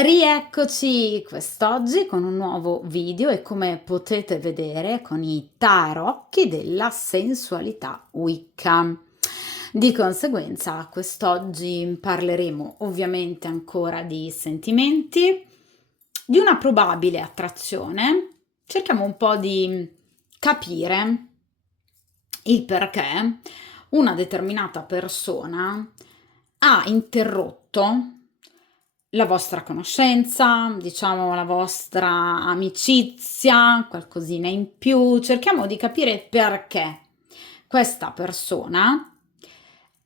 Rieccoci quest'oggi con un nuovo video e come potete vedere con i tarocchi della sensualità Wicca. Di conseguenza quest'oggi parleremo ovviamente ancora di sentimenti, di una probabile attrazione. Cerchiamo un po' di capire il perché una determinata persona ha interrotto la vostra conoscenza, diciamo la vostra amicizia, qualcosina in più. Cerchiamo di capire perché questa persona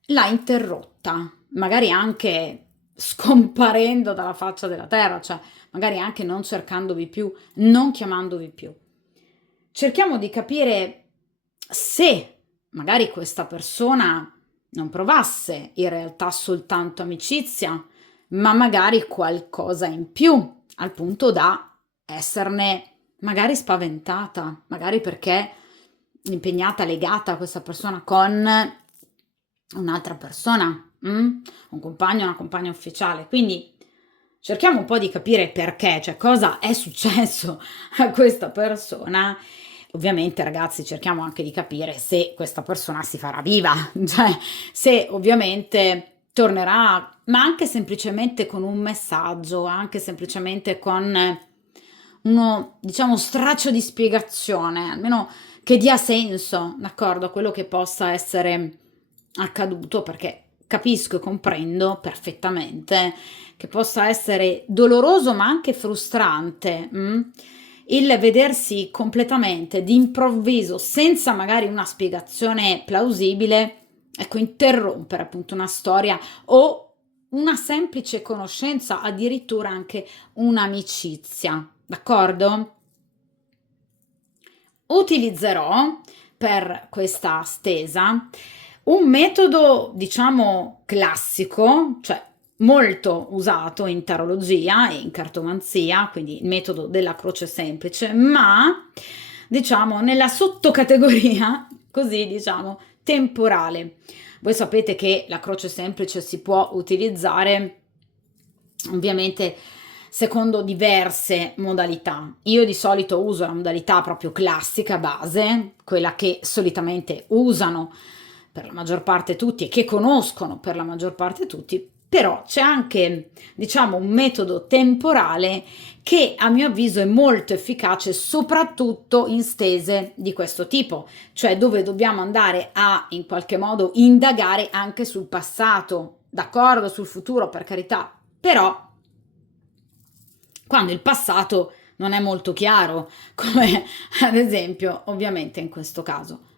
l'ha interrotta, magari anche scomparendo dalla faccia della terra, cioè magari anche non cercandovi più, non chiamandovi più. Cerchiamo di capire se magari questa persona non provasse in realtà soltanto amicizia, ma magari qualcosa in più, al punto da esserne magari spaventata, magari perché impegnata, legata a questa persona con un'altra persona, un compagno, una compagna ufficiale. Quindi cerchiamo un po' di capire perché, cioè cosa è successo a questa persona. Ovviamente, ragazzi, cerchiamo anche di capire se questa persona si farà viva, cioè se ovviamente tornerà, ma anche semplicemente con un messaggio, anche semplicemente con uno, diciamo, straccio di spiegazione, almeno che dia senso, d'accordo, a quello che possa essere accaduto, perché capisco e comprendo perfettamente che possa essere doloroso ma anche frustrante, il vedersi completamente d'improvviso, senza magari una spiegazione plausibile, ecco, interrompere appunto una storia o una semplice conoscenza, addirittura anche un'amicizia, d'accordo? Utilizzerò per questa stesa un metodo, diciamo, classico, cioè molto usato in tarologia e in cartomanzia, quindi il metodo della croce semplice, ma diciamo nella sottocategoria, così diciamo, temporale. Voi sapete che la croce semplice si può utilizzare ovviamente secondo diverse modalità. Io di solito uso la modalità proprio classica base, quella che solitamente usano per la maggior parte tutti e che conoscono per la maggior parte tutti, però c'è anche, diciamo, un metodo temporale che a mio avviso è molto efficace soprattutto in stese di questo tipo, cioè dove dobbiamo andare a in qualche modo indagare anche sul passato, d'accordo, sul futuro per carità, però quando il passato non è molto chiaro, come ad esempio ovviamente in questo caso.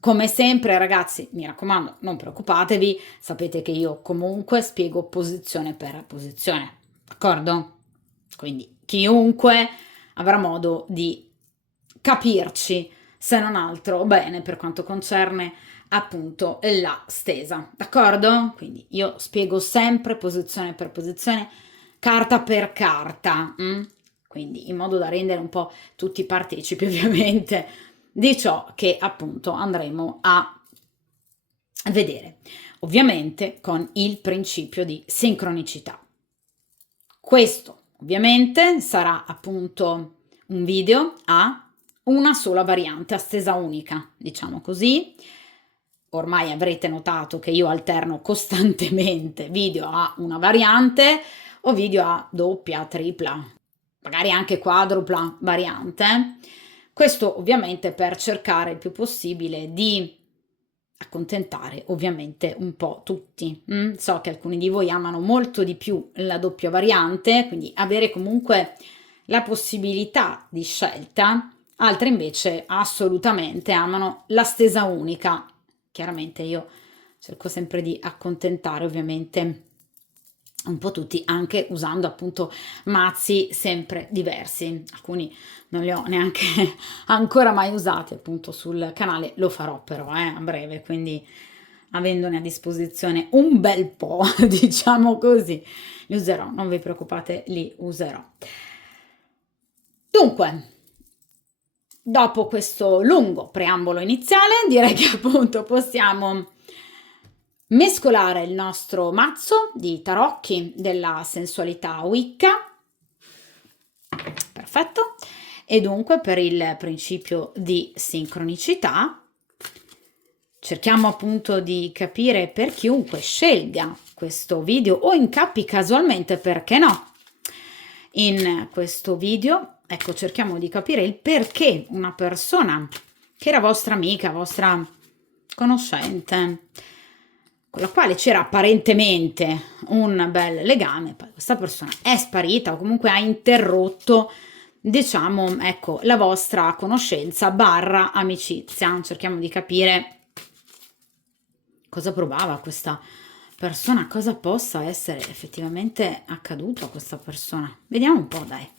Come sempre, ragazzi, mi raccomando, non preoccupatevi, sapete che io comunque spiego posizione per posizione, d'accordo? Quindi chiunque avrà modo di capirci, se non altro bene, per quanto concerne appunto la stesa, d'accordo? Quindi io spiego sempre posizione per posizione, carta per carta, quindi in modo da rendere un po' tutti partecipi ovviamente di ciò che appunto andremo a vedere, ovviamente con il principio di sincronicità. Questo ovviamente sarà appunto un video a una sola variante, a stesa unica, diciamo così. Ormai avrete notato che io alterno costantemente video a una variante o video a doppia, tripla, magari anche quadrupla variante. Questo ovviamente per cercare il più possibile di accontentare ovviamente un po' tutti. So che alcuni di voi amano molto di più la doppia variante, quindi avere comunque la possibilità di scelta, altri invece assolutamente amano la stesa unica. Chiaramente io cerco sempre di accontentare ovviamente un po' tutti, anche usando appunto mazzi sempre diversi. Alcuni non li ho neanche ancora mai usati appunto sul canale, lo farò però a breve, quindi avendone a disposizione un bel po', diciamo così, li userò, non vi preoccupate, li userò. Dunque, dopo questo lungo preambolo iniziale, direi che appunto possiamo mescolare il nostro mazzo di tarocchi della sensualità Wicca Perfetto. E dunque per il principio di sincronicità cerchiamo appunto di capire per chiunque scelga questo video o incappi casualmente, perché no? In questo video, ecco, cerchiamo di capire il perché una persona che era vostra amica, vostra conoscente, con la quale c'era apparentemente un bel legame, poi questa persona è sparita o comunque ha interrotto, diciamo, ecco, la vostra conoscenza barra amicizia. Cerchiamo di capire cosa provava questa persona, cosa possa essere effettivamente accaduto a questa persona. Vediamo un po', dai.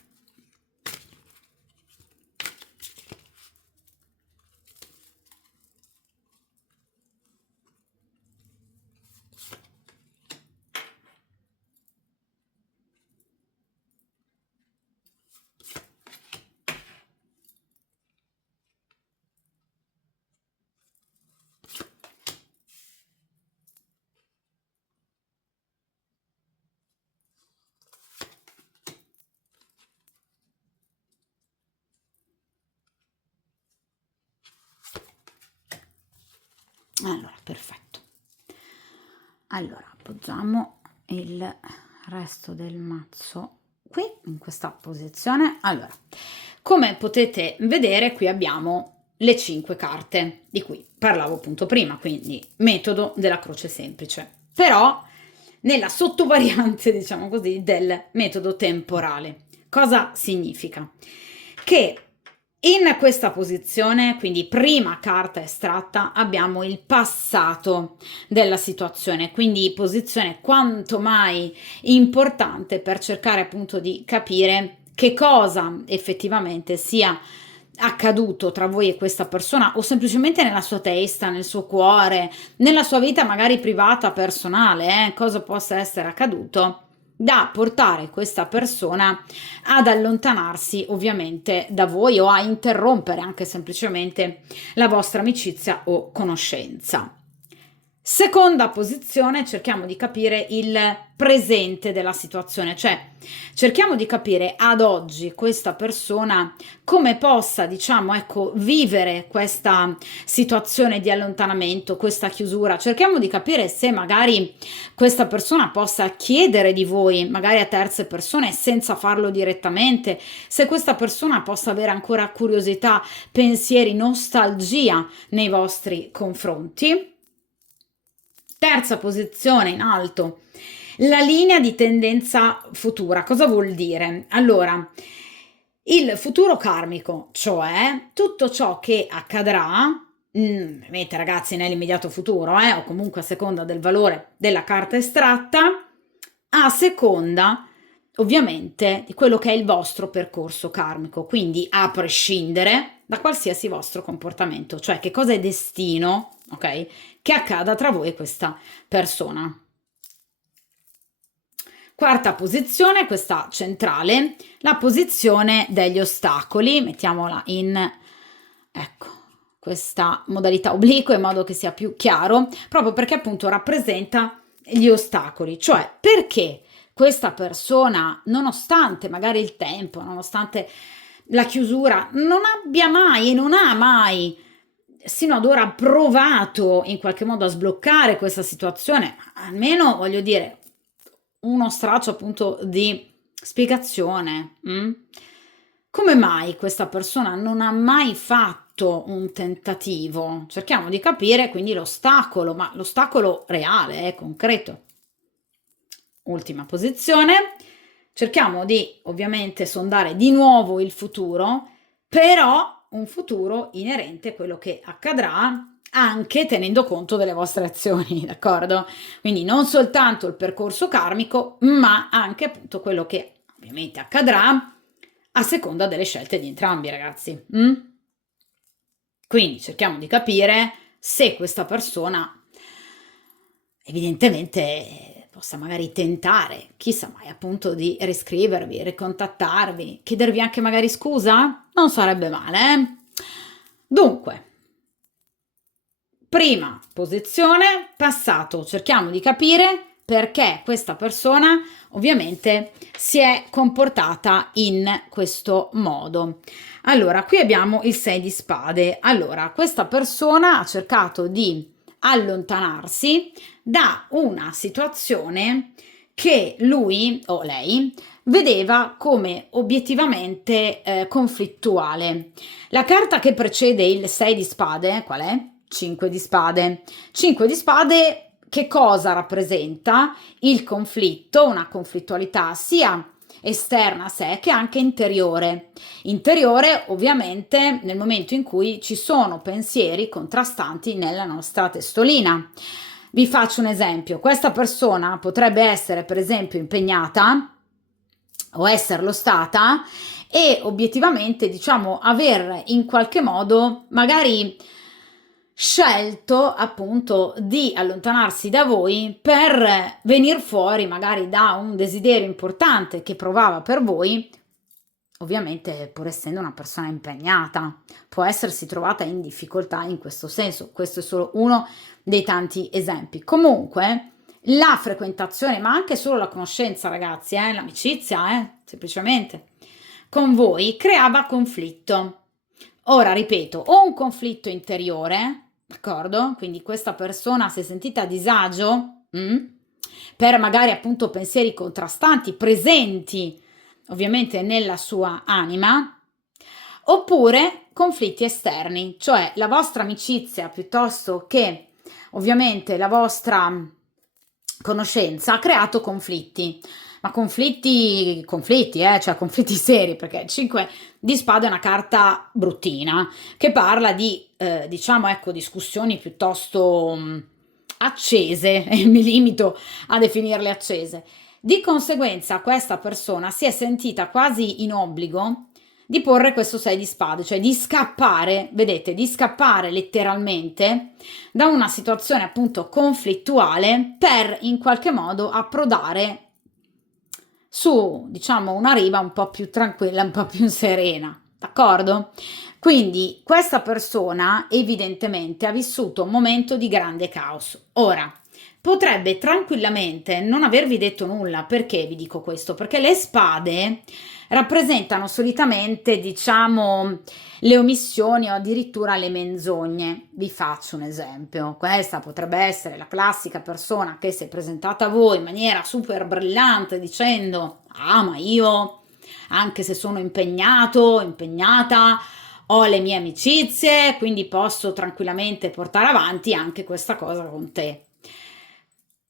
Allora, perfetto. Allora, appoggiamo il resto del mazzo qui, in questa posizione. Allora, come potete vedere, qui abbiamo le 5 carte di cui parlavo appunto prima, quindi metodo della croce semplice, però nella sottovariante, diciamo così, del metodo temporale. Cosa significa? Che in questa posizione, quindi prima carta estratta, abbiamo il passato della situazione, quindi posizione quanto mai importante per cercare appunto di capire che cosa effettivamente sia accaduto tra voi e questa persona, o semplicemente nella sua testa, nel suo cuore, nella sua vita magari privata, personale, cosa possa essere accaduto da portare questa persona ad allontanarsi ovviamente da voi o a interrompere anche semplicemente la vostra amicizia o conoscenza. Seconda posizione, cerchiamo di capire il presente della situazione, cioè cerchiamo di capire ad oggi questa persona come possa, diciamo, ecco, vivere questa situazione di allontanamento, questa chiusura. Cerchiamo di capire se magari questa persona possa chiedere di voi, magari a terze persone, senza farlo direttamente, se questa persona possa avere ancora curiosità, pensieri, nostalgia nei vostri confronti. Terza posizione in alto, la linea di tendenza futura. Cosa vuol dire? Allora, il futuro karmico, cioè tutto ciò che accadrà, ovviamente ragazzi nell'immediato futuro, o comunque a seconda del valore della carta estratta, a seconda ovviamente di quello che è il vostro percorso karmico, quindi a prescindere da qualsiasi vostro comportamento, cioè che cosa è destino, ok? Che accada tra voi e questa persona. Quarta posizione, questa centrale, la posizione degli ostacoli, mettiamola in, ecco, questa modalità obliqua in modo che sia più chiaro, proprio perché appunto rappresenta gli ostacoli, cioè perché questa persona, nonostante magari il tempo, nonostante la chiusura, non abbia mai e non ha mai sino ad ora provato in qualche modo a sbloccare questa situazione, almeno voglio dire uno straccio appunto di spiegazione. Come mai questa persona non ha mai fatto un tentativo? Cerchiamo di capire quindi l'ostacolo, ma l'ostacolo reale, concreto. Ultima posizione, cerchiamo di ovviamente sondare di nuovo il futuro, però un futuro inerente a quello che accadrà anche tenendo conto delle vostre azioni, d'accordo? Quindi non soltanto il percorso karmico, ma anche appunto quello che ovviamente accadrà a seconda delle scelte di entrambi, ragazzi. Quindi cerchiamo di capire se questa persona evidentemente possa magari tentare, chissà mai, appunto di riscrivervi, ricontattarvi, chiedervi anche magari scusa? Non sarebbe male. Dunque, prima posizione, passato, cerchiamo di capire perché questa persona ovviamente si è comportata in questo modo. Allora, qui abbiamo il 6 di spade. Allora, questa persona ha cercato di allontanarsi da una situazione che lui o lei vedeva come obiettivamente conflittuale. La carta che precede il 6 di spade, qual è? 5 di spade. 5 di spade che cosa rappresenta? Il conflitto, una conflittualità sia esterna a sé che anche interiore. Interiore ovviamente nel momento in cui ci sono pensieri contrastanti nella nostra testolina. Vi faccio un esempio: questa persona potrebbe essere per esempio impegnata o esserlo stata e obiettivamente diciamo aver in qualche modo magari scelto appunto di allontanarsi da voi per venir fuori magari da un desiderio importante che provava per voi, ovviamente pur essendo una persona impegnata, può essersi trovata in difficoltà in questo senso. Questo è solo uno dei tanti esempi. Comunque la frequentazione, ma anche solo la conoscenza, ragazzi, l'amicizia, semplicemente con voi creava conflitto. Ora ripeto, o un conflitto interiore, d'accordo? Quindi questa persona si è sentita a disagio per magari appunto pensieri contrastanti presenti ovviamente nella sua anima, oppure conflitti esterni, cioè la vostra amicizia piuttosto che ovviamente la vostra conoscenza ha creato conflitti, ma conflitti, cioè conflitti seri, perché il 5 di spade è una carta bruttina che parla di, diciamo, ecco, discussioni piuttosto accese, e mi limito a definirle accese. Di conseguenza questa persona si è sentita quasi in obbligo di porre questo 6 di spade, cioè di scappare, vedete, di scappare letteralmente da una situazione appunto conflittuale per in qualche modo approdare su, diciamo, una riva un po' più tranquilla, un po' più serena, d'accordo? Quindi questa persona evidentemente ha vissuto un momento di grande caos. Ora, potrebbe tranquillamente non avervi detto nulla. Perché vi dico questo? Perché le spade rappresentano solitamente, diciamo, le omissioni o addirittura le menzogne. Vi faccio un esempio: questa potrebbe essere la classica persona che si è presentata a voi in maniera super brillante dicendo: ah, ma io, anche se sono impegnato, impegnata, ho le mie amicizie, quindi posso tranquillamente portare avanti anche questa cosa con te.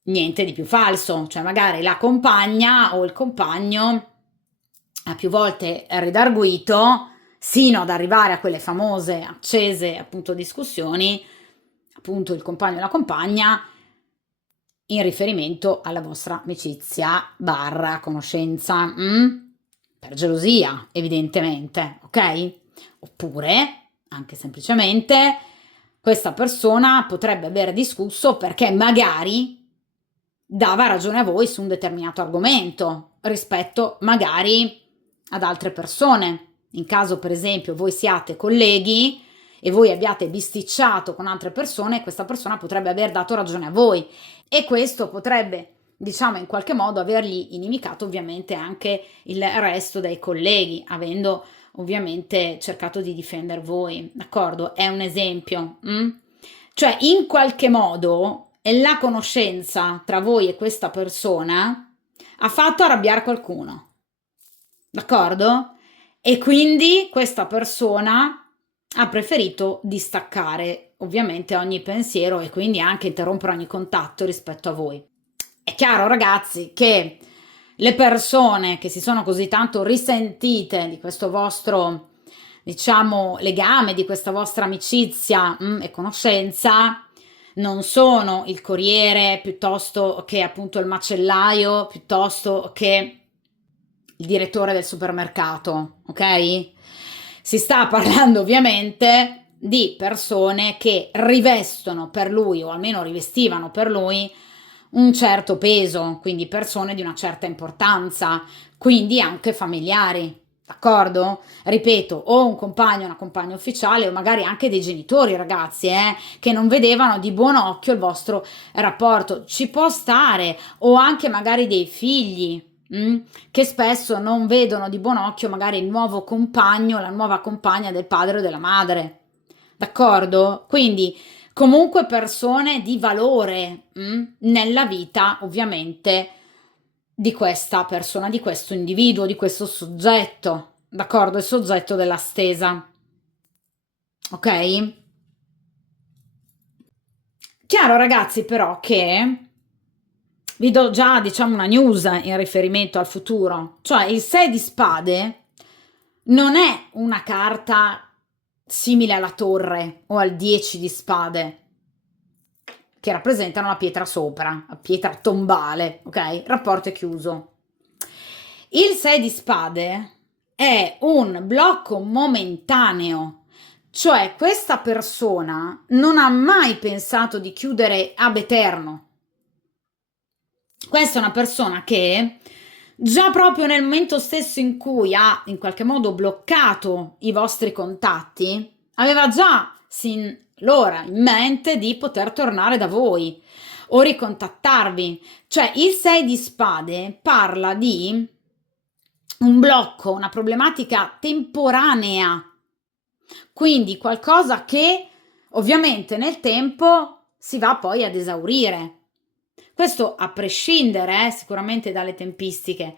Niente di più falso, cioè magari la compagna o il compagno ha più volte redarguito sino ad arrivare a quelle famose accese appunto discussioni, appunto il compagno e la compagna, in riferimento alla vostra amicizia barra conoscenza, per gelosia evidentemente, ok? Oppure anche semplicemente questa persona potrebbe aver discusso perché magari dava ragione a voi su un determinato argomento rispetto magari ad altre persone. In caso per esempio voi siate colleghi e voi abbiate bisticciato con altre persone, questa persona potrebbe aver dato ragione a voi e questo potrebbe, diciamo, in qualche modo avergli inimicato ovviamente anche il resto dei colleghi, avendo ovviamente cercato di difendere voi, d'accordo? È un esempio. Cioè in qualche modo la conoscenza tra voi e questa persona ha fatto arrabbiare qualcuno, d'accordo? E quindi questa persona ha preferito distaccare ovviamente ogni pensiero e quindi anche interrompere ogni contatto rispetto a voi. È chiaro, ragazzi, che le persone che si sono così tanto risentite di questo vostro, diciamo, legame, di questa vostra amicizia e conoscenza, non sono il corriere piuttosto che appunto il macellaio, piuttosto che il direttore del supermercato, ok? Si sta parlando ovviamente di persone che rivestono per lui, o almeno rivestivano per lui, un certo peso, quindi persone di una certa importanza, quindi anche familiari. d'accordo? Ripeto, o un compagno, una compagna ufficiale, o magari anche dei genitori, ragazzi, che non vedevano di buon occhio il vostro rapporto. Ci può stare, o anche magari dei figli, che spesso non vedono di buon occhio magari il nuovo compagno, la nuova compagna del padre o della madre. D'accordo? Quindi comunque persone di valore, nella vita ovviamente di questa persona, di questo individuo, di questo soggetto, d'accordo? Il soggetto della stesa, ok? Chiaro ragazzi però che vi do già diciamo una news in riferimento al futuro, cioè il 6 di spade non è una carta simile alla torre o al 10 di spade, che rappresentano la pietra sopra, la pietra tombale, ok? Rapporto è chiuso. Il 6 di spade è un blocco momentaneo, cioè questa persona non ha mai pensato di chiudere ab eterno. Questa è una persona che già proprio nel momento stesso in cui ha in qualche modo bloccato i vostri contatti, aveva già sin l'ora in mente di poter tornare da voi o ricontattarvi. Cioè il 6 di spade parla di un blocco, una problematica temporanea, quindi qualcosa che ovviamente nel tempo si va poi ad esaurire. Questo a prescindere sicuramente dalle tempistiche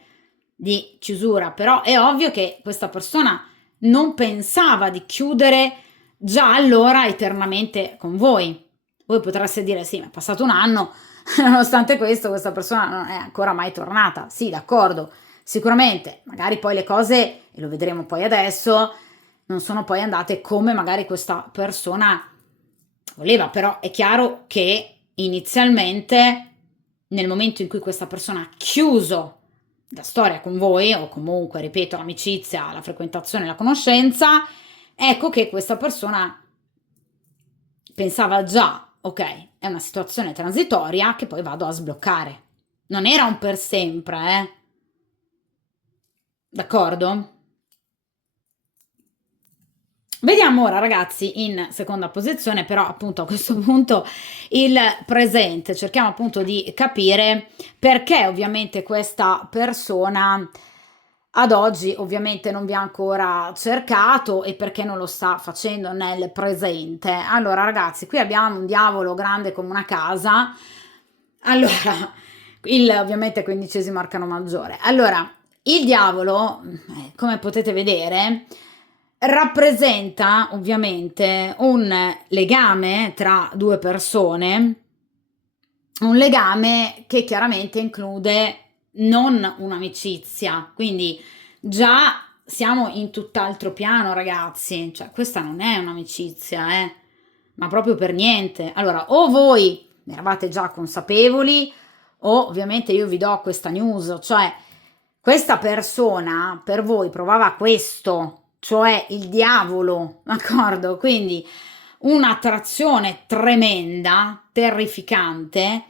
di chiusura, però è ovvio che questa persona non pensava di chiudere già allora eternamente con voi. Voi potreste dire sì, ma è passato un anno, nonostante questo questa persona non è ancora mai tornata. Sì, d'accordo, sicuramente, magari poi le cose, e lo vedremo poi adesso, non sono poi andate come magari questa persona voleva, però è chiaro che inizialmente nel momento in cui questa persona ha chiuso la storia con voi, o comunque, ripeto, l'amicizia, la frequentazione, la conoscenza, ecco che questa persona pensava già, ok, è una situazione transitoria che poi vado a sbloccare. Non era un per sempre, d'accordo? Vediamo ora ragazzi in seconda posizione, però appunto a questo punto il presente, cerchiamo appunto di capire perché ovviamente questa persona ad oggi ovviamente non vi ha ancora cercato e perché non lo sta facendo nel presente. Allora ragazzi, qui abbiamo un diavolo grande come una casa, allora il ovviamente 15° arcano maggiore. Allora, il diavolo, come potete vedere, rappresenta ovviamente un legame tra due persone, un legame che chiaramente include non un'amicizia, quindi già siamo in tutt'altro piano ragazzi, cioè questa non è un'amicizia, ma proprio per niente. Allora, o voi ne eravate già consapevoli, o ovviamente io vi do questa news, cioè questa persona per voi provava questo, cioè il diavolo, d'accordo? Quindi un'attrazione tremenda, terrificante,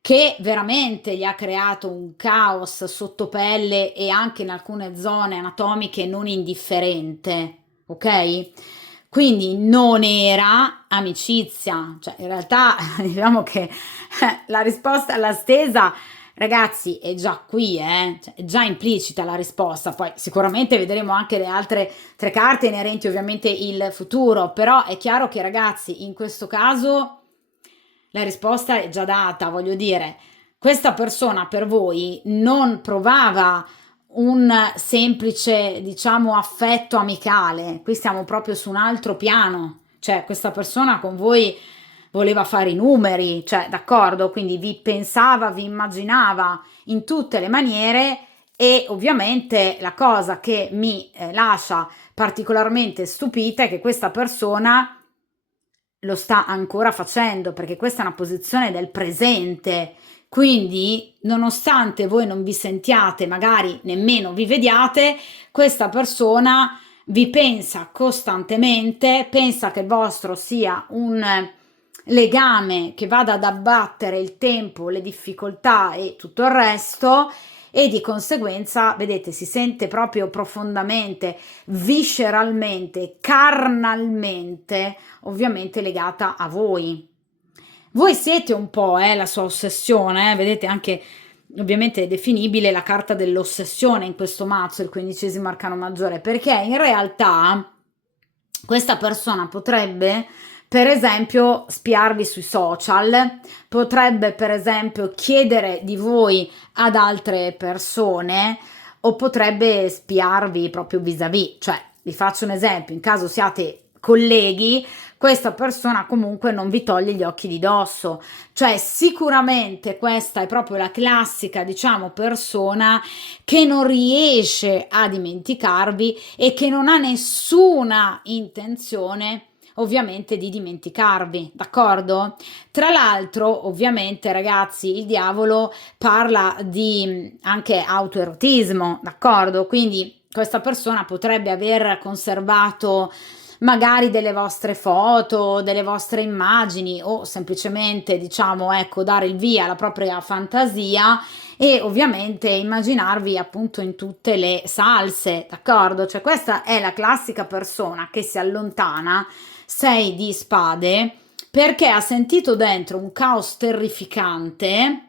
che veramente gli ha creato un caos sotto pelle e anche in alcune zone anatomiche non indifferente, ok? Quindi non era amicizia, cioè in realtà diciamo che la risposta alla stesa, ragazzi, è già qui, cioè, è già implicita la risposta, poi sicuramente vedremo anche le altre 3 carte inerenti ovviamente il futuro, però è chiaro che ragazzi, in questo caso la risposta è già data, voglio dire, questa persona per voi non provava un semplice, diciamo, affetto amicale, qui stiamo proprio su un altro piano, cioè questa persona con voi voleva fare i numeri, cioè d'accordo, quindi vi pensava, vi immaginava in tutte le maniere e ovviamente la cosa che mi lascia particolarmente stupita è che questa persona lo sta ancora facendo perché questa è una posizione del presente, quindi nonostante voi non vi sentiate, magari nemmeno vi vediate, questa persona vi pensa costantemente, pensa che il vostro sia un legame che vada ad abbattere il tempo, le difficoltà e tutto il resto e di conseguenza, vedete, si sente proprio profondamente, visceralmente, carnalmente, ovviamente legata a voi. Voi siete un po', la sua ossessione, vedete anche ovviamente è definibile la carta dell'ossessione in questo mazzo, il 15° arcano maggiore, perché in realtà questa persona potrebbe, per esempio, spiarvi sui social, potrebbe, per esempio, chiedere di voi ad altre persone o potrebbe spiarvi proprio vis-à-vis. Cioè, vi faccio un esempio, in caso siate colleghi, questa persona comunque non vi toglie gli occhi di dosso. Cioè, sicuramente questa è proprio la classica, diciamo, persona che non riesce a dimenticarvi e che non ha nessuna intenzione ovviamente di dimenticarvi, d'accordo? Tra l'altro, ovviamente, ragazzi, il diavolo parla di anche autoerotismo, d'accordo? Quindi questa persona potrebbe aver conservato magari delle vostre foto, delle vostre immagini o semplicemente, diciamo, ecco, dare il via alla propria fantasia e ovviamente immaginarvi appunto in tutte le salse, d'accordo? Cioè questa è la classica persona che si allontana, 6 di spade, perché ha sentito dentro un caos terrificante.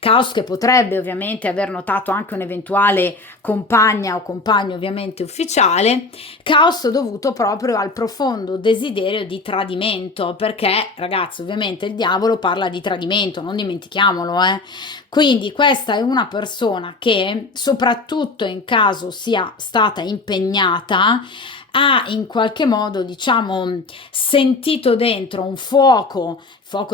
Caos che potrebbe ovviamente aver notato anche un'eventuale compagna o compagno ovviamente ufficiale, caos dovuto proprio al profondo desiderio di tradimento, perché ragazzi ovviamente il diavolo parla di tradimento, non dimentichiamolo, quindi questa è una persona che soprattutto in caso sia stata impegnata ha in qualche modo, diciamo, sentito dentro un fuoco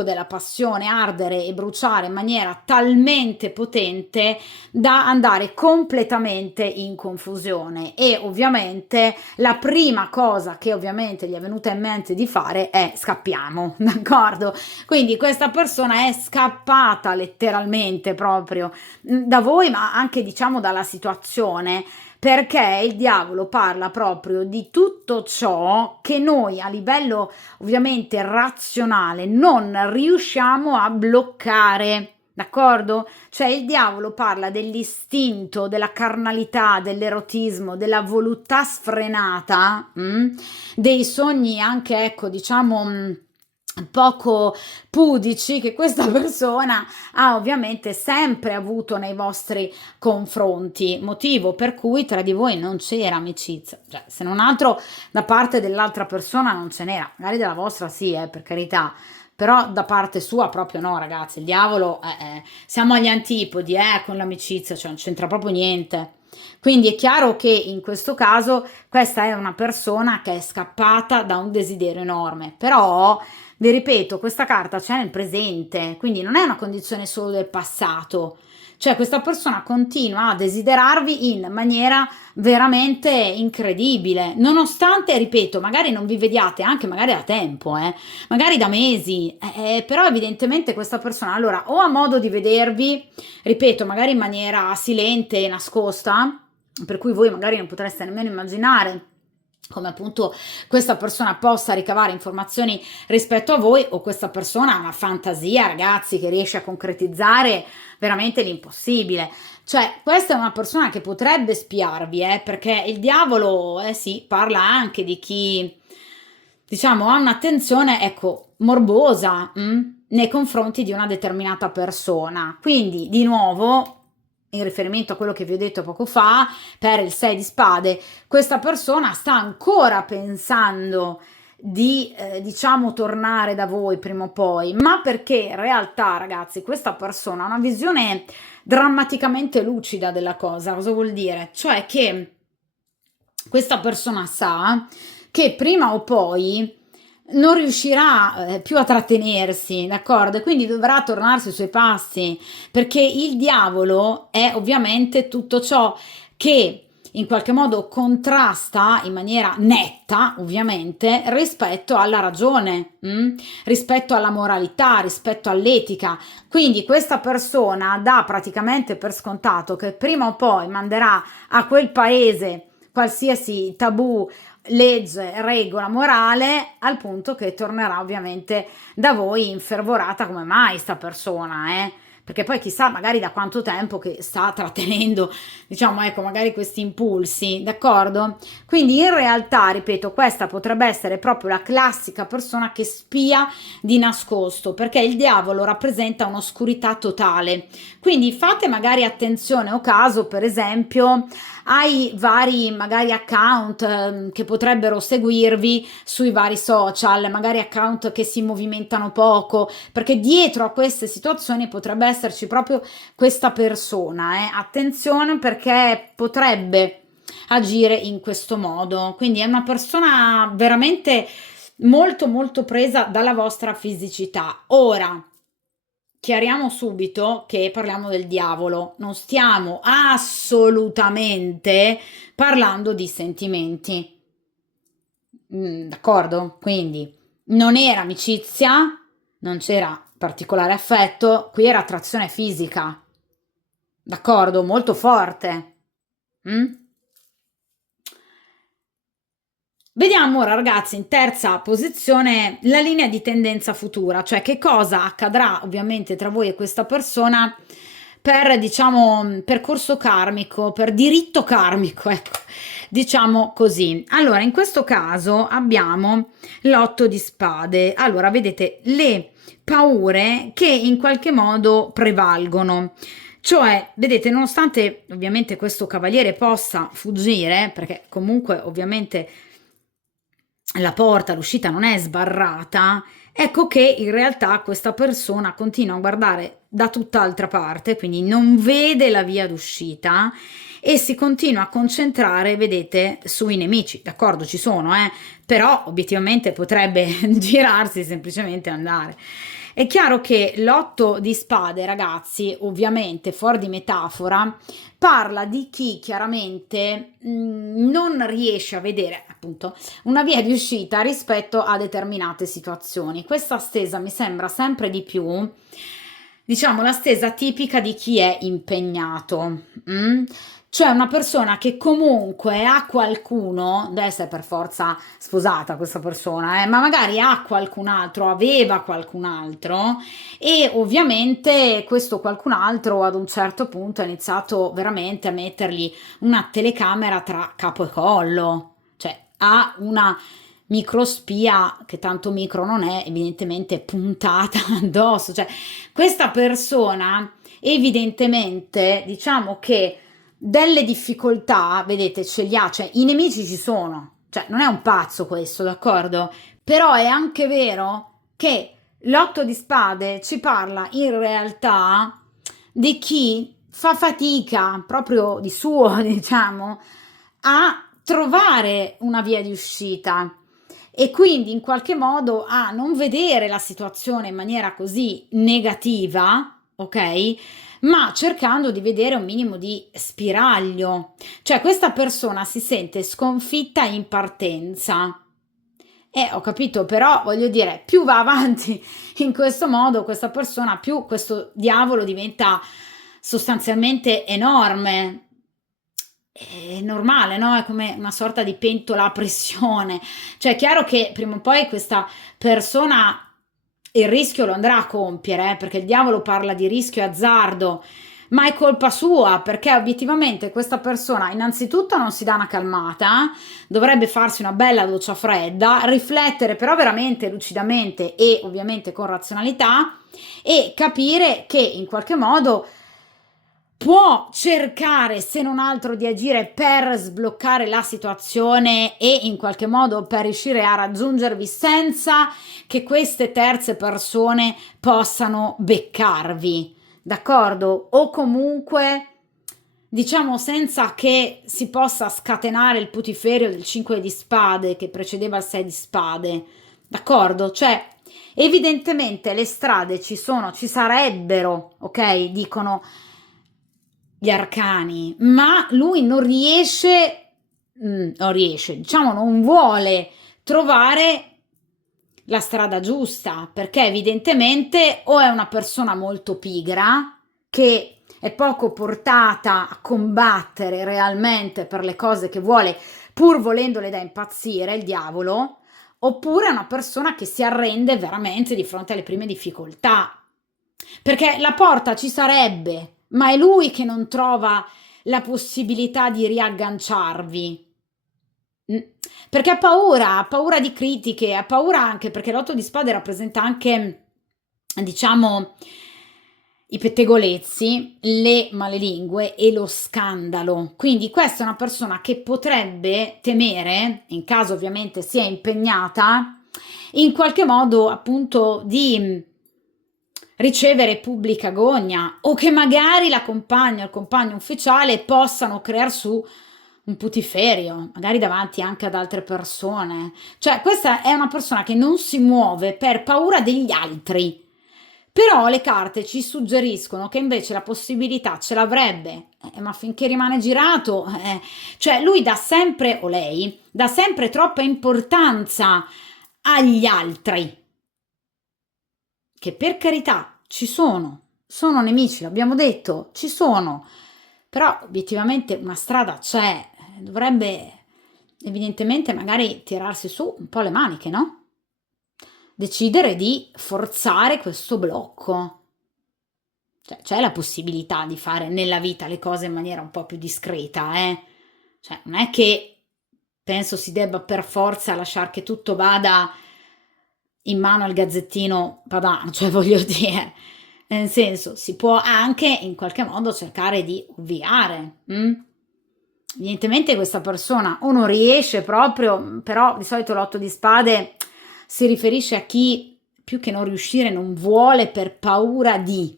della passione ardere e bruciare in maniera talmente potente da andare completamente in confusione e ovviamente la prima cosa che ovviamente gli è venuta in mente di fare è scappiamo, d'accordo? Quindi questa persona è scappata letteralmente proprio da voi, ma anche diciamo dalla situazione, perché il diavolo parla proprio di tutto ciò che noi a livello ovviamente razionale non riusciamo a bloccare. D'accordo? Cioè il diavolo parla dell'istinto, della carnalità, dell'erotismo, della voluttà sfrenata, dei sogni anche, ecco, diciamo, poco pudici che questa persona ha ovviamente sempre avuto nei vostri confronti, motivo per cui tra di voi non c'era amicizia, cioè se non altro da parte dell'altra persona non ce n'era, magari della vostra sì, per carità, però da parte sua proprio no, ragazzi, il diavolo, siamo agli antipodi, con l'amicizia, cioè non c'entra proprio niente. Quindi è chiaro che in questo caso questa è una persona che è scappata da un desiderio enorme, però vi ripeto, questa carta c'è nel presente, quindi non è una condizione solo del passato. Cioè questa persona continua a desiderarvi in maniera veramente incredibile, nonostante, ripeto, magari non vi vediate anche magari da tempo, magari da mesi, però evidentemente questa persona allora o ha modo di vedervi, ripeto, magari in maniera silente e nascosta, per cui voi magari non potreste nemmeno immaginare come appunto questa persona possa ricavare informazioni rispetto a voi o questa persona ha una fantasia, ragazzi, che riesce a concretizzare veramente l'impossibile. Cioè, questa è una persona che potrebbe spiarvi, perché il diavolo, sì, parla anche di chi, diciamo, ha un'attenzione, ecco, morbosa, nei confronti di una determinata persona. Quindi, di nuovo, in riferimento a quello che vi ho detto poco fa, per il 6 di spade, questa persona sta ancora pensando di, diciamo, tornare da voi prima o poi, ma perché in realtà, ragazzi, questa persona ha una visione drammaticamente lucida della cosa. Cosa vuol dire? Cioè che questa persona sa che prima o poi non riuscirà più a trattenersi, d'accordo? E quindi dovrà tornare sui suoi passi, perché il diavolo è ovviamente tutto ciò che in qualche modo contrasta in maniera netta, ovviamente, rispetto alla ragione, rispetto alla moralità, rispetto all'etica. Quindi questa persona dà praticamente per scontato che prima o poi manderà a quel paese qualsiasi tabù, legge, regola, morale, al punto che tornerà ovviamente da voi infervorata come mai sta persona, perché poi chissà magari da quanto tempo che sta trattenendo, diciamo, ecco, magari questi impulsi, d'accordo? Quindi in realtà, ripeto, questa potrebbe essere proprio la classica persona che spia di nascosto, perché il diavolo rappresenta un'oscurità totale. Quindi fate magari attenzione o caso, per esempio, ai vari magari account che potrebbero seguirvi sui vari social, magari account che si movimentano poco, perché dietro a queste situazioni potrebbe esserci proprio questa persona, eh. Attenzione perché potrebbe agire in questo modo. Quindi è una persona veramente molto molto presa dalla vostra fisicità. Ora, chiariamo subito che parliamo del diavolo, non stiamo assolutamente parlando di sentimenti. D'accordo? Quindi non era amicizia, non c'era particolare affetto, qui era attrazione fisica. D'accordo? Molto forte. Mm? Vediamo ora, ragazzi, in terza posizione la linea di tendenza futura, cioè che cosa accadrà ovviamente tra voi e questa persona per, diciamo, percorso karmico, per diritto karmico, ecco, diciamo così. Allora, in questo caso abbiamo l'otto di spade. Allora, vedete le paure che in qualche modo prevalgono. Cioè, vedete, nonostante ovviamente questo cavaliere possa fuggire, perché comunque ovviamente la porta, l'uscita non è sbarrata, ecco che in realtà questa persona continua a guardare da tutt'altra parte, quindi non vede la via d'uscita e si continua a concentrare, vedete, sui nemici. D'accordo, ci sono, però obiettivamente potrebbe girarsi semplicemente e andare. È chiaro che l'otto di spade, ragazzi, ovviamente fuori di metafora, parla di chi chiaramente non riesce a vedere appunto una via di uscita rispetto a determinate situazioni. Questa stesa mi sembra sempre di più, diciamo, la stesa tipica di chi è impegnato. Cioè una persona che comunque ha qualcuno, deve essere per forza sposata questa persona, ma magari ha qualcun altro, aveva qualcun altro e ovviamente questo qualcun altro ad un certo punto ha iniziato veramente a mettergli una telecamera tra capo e collo, cioè ha una microspia che tanto micro non è, evidentemente puntata addosso, cioè questa persona evidentemente diciamo che delle difficoltà, vedete, ce li ha, cioè i nemici ci sono, cioè non è un pazzo questo, d'accordo? Però è anche vero che l'otto di spade ci parla in realtà di chi fa fatica proprio di suo, diciamo, a trovare una via di uscita e quindi in qualche modo a non vedere la situazione in maniera così negativa, ok? Ma cercando di vedere un minimo di spiraglio. Cioè questa persona si sente sconfitta in partenza. Ho capito, però voglio dire, più va avanti in questo modo questa persona, più questo diavolo diventa sostanzialmente enorme. È normale, no? È come una sorta di pentola a pressione. Cioè, è chiaro che prima o poi questa persona il rischio lo andrà a compiere, perché il diavolo parla di rischio e azzardo, ma è colpa sua, perché obiettivamente questa persona innanzitutto non si dà una calmata, dovrebbe farsi una bella doccia fredda, riflettere però veramente lucidamente e ovviamente con razionalità e capire che in qualche modo può cercare, se non altro, di agire per sbloccare la situazione e in qualche modo per riuscire a raggiungervi senza che queste terze persone possano beccarvi, d'accordo? O comunque, diciamo, senza che si possa scatenare il putiferio del 5 di spade che precedeva il 6 di spade, d'accordo? Cioè, evidentemente le strade ci sono, ci sarebbero, ok? Dicono gli arcani, ma lui non riesce, diciamo, non vuole trovare la strada giusta, perché evidentemente o è una persona molto pigra, che è poco portata a combattere realmente per le cose che vuole, pur volendole da impazzire, il diavolo, oppure è una persona che si arrende veramente di fronte alle prime difficoltà. perché la porta ci sarebbe, ma è lui che non trova la possibilità di riagganciarvi. Mm. Perché ha paura di critiche, ha paura anche perché l'otto di spade rappresenta anche, diciamo, i pettegolezzi, le malelingue e lo scandalo. Quindi questa è una persona che potrebbe temere, in caso ovviamente sia impegnata, in qualche modo appunto di ricevere pubblica gogna o che magari la compagna o il compagno ufficiale possano creare su un putiferio, magari davanti anche ad altre persone. Cioè, questa è una persona che non si muove per paura degli altri. Però le carte ci suggeriscono che invece la possibilità ce l'avrebbe, ma finché rimane girato, cioè lui dà sempre, o lei, dà sempre troppa importanza agli altri, che per carità ci sono nemici, l'abbiamo detto, ci sono, però obiettivamente una strada c'è, dovrebbe evidentemente magari tirarsi su un po' le maniche, no? Decidere di forzare questo blocco. Cioè, c'è la possibilità di fare nella vita le cose in maniera un po' più discreta, eh? Cioè, non è che penso si debba per forza lasciare che tutto vada in mano al gazzettino padano, cioè voglio dire, nel senso, si può anche in qualche modo cercare di ovviare. Evidentemente questa persona o non riesce proprio, però di solito l'otto di spade si riferisce a chi più che non riuscire non vuole per paura di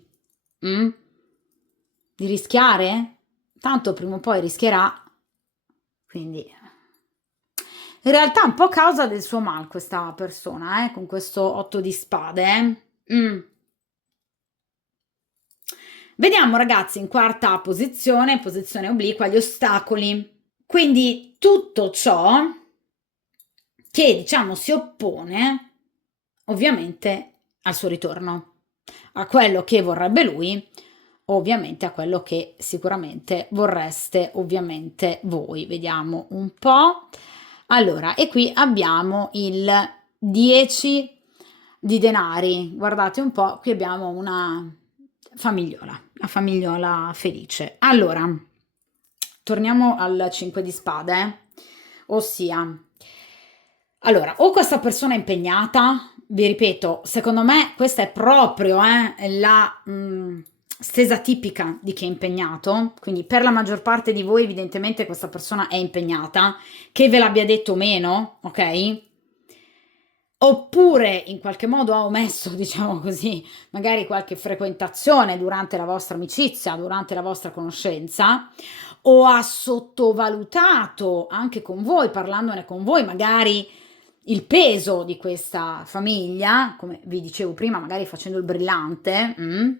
rischiare? Tanto prima o poi rischierà, quindi in realtà un po' causa del suo mal questa persona, con questo otto di spade. Vediamo ragazzi in quarta posizione obliqua, gli ostacoli. Quindi tutto ciò che diciamo si oppone ovviamente al suo ritorno, a quello che vorrebbe lui, ovviamente a quello che sicuramente vorreste ovviamente voi. Vediamo un po'. Allora, e qui abbiamo il 10 di denari. Guardate un po', qui abbiamo una famigliola, la famigliola felice. Allora, torniamo al 5 di spade, ossia, allora, o questa persona è impegnata, vi ripeto, secondo me questa è proprio la stesa tipica di chi è impegnato, quindi per la maggior parte di voi evidentemente questa persona è impegnata, che ve l'abbia detto o meno, ok? Oppure in qualche modo ha omesso, diciamo così, magari qualche frequentazione durante la vostra amicizia, durante la vostra conoscenza, o ha sottovalutato anche con voi, parlandone con voi, magari il peso di questa famiglia, come vi dicevo prima, magari facendo il brillante,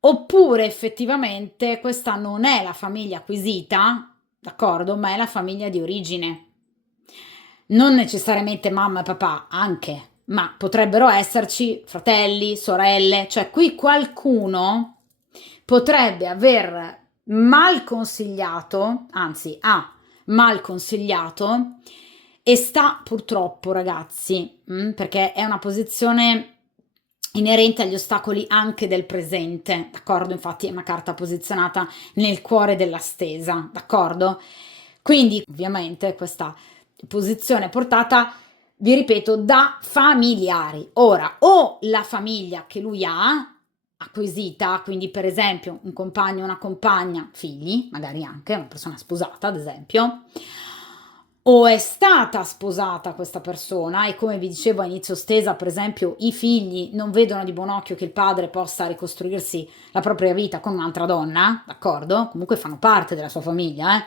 oppure effettivamente questa non è la famiglia acquisita, d'accordo, ma è la famiglia di origine. Non necessariamente mamma e papà, anche, ma potrebbero esserci fratelli, sorelle, cioè qui qualcuno potrebbe aver mal consigliato, anzi ha mal consigliato e sta purtroppo ragazzi, perché è una posizione inerente agli ostacoli anche del presente, d'accordo? Infatti è una carta posizionata nel cuore della stesa, d'accordo? Quindi ovviamente questa posizione portata, vi ripeto, da familiari. Ora, o la famiglia che lui ha acquisita, quindi per esempio un compagno, una compagna, figli, magari anche una persona sposata, ad esempio, o è stata sposata questa persona e come vi dicevo a inizio stesa, per esempio, i figli non vedono di buon occhio che il padre possa ricostruirsi la propria vita con un'altra donna, d'accordo? Comunque fanno parte della sua famiglia,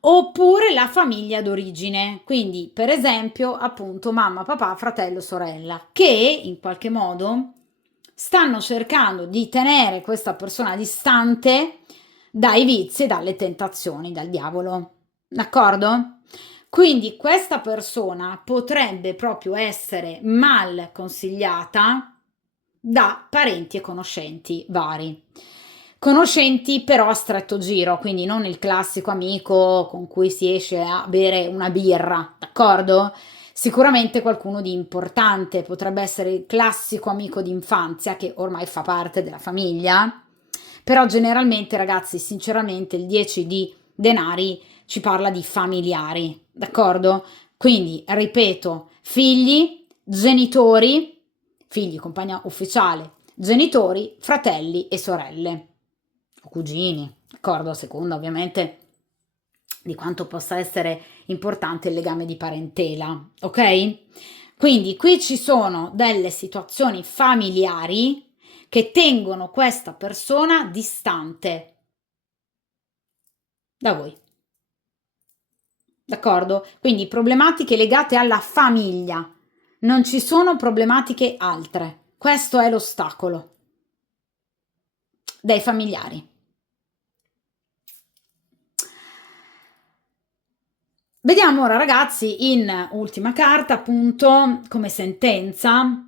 oppure la famiglia d'origine, quindi per esempio appunto mamma, papà, fratello, sorella, che in qualche modo stanno cercando di tenere questa persona distante dai vizi e dalle tentazioni, dal diavolo, d'accordo? Quindi questa persona potrebbe proprio essere mal consigliata da parenti e conoscenti vari. Conoscenti però a stretto giro, quindi non il classico amico con cui si esce a bere una birra, d'accordo? sicuramente qualcuno di importante, potrebbe essere il classico amico d'infanzia che ormai fa parte della famiglia, però generalmente ragazzi, sinceramente il 10 di denari ci parla di familiari, d'accordo? Quindi, ripeto, figli, genitori, figli, compagna ufficiale, genitori, fratelli e sorelle, o cugini, d'accordo? A seconda ovviamente di quanto possa essere importante il legame di parentela, ok? Quindi qui ci sono delle situazioni familiari che tengono questa persona distante da voi. D'accordo? Quindi problematiche legate alla famiglia, non ci sono problematiche altre. Questo è l'ostacolo dei familiari. Vediamo ora ragazzi in ultima carta appunto come sentenza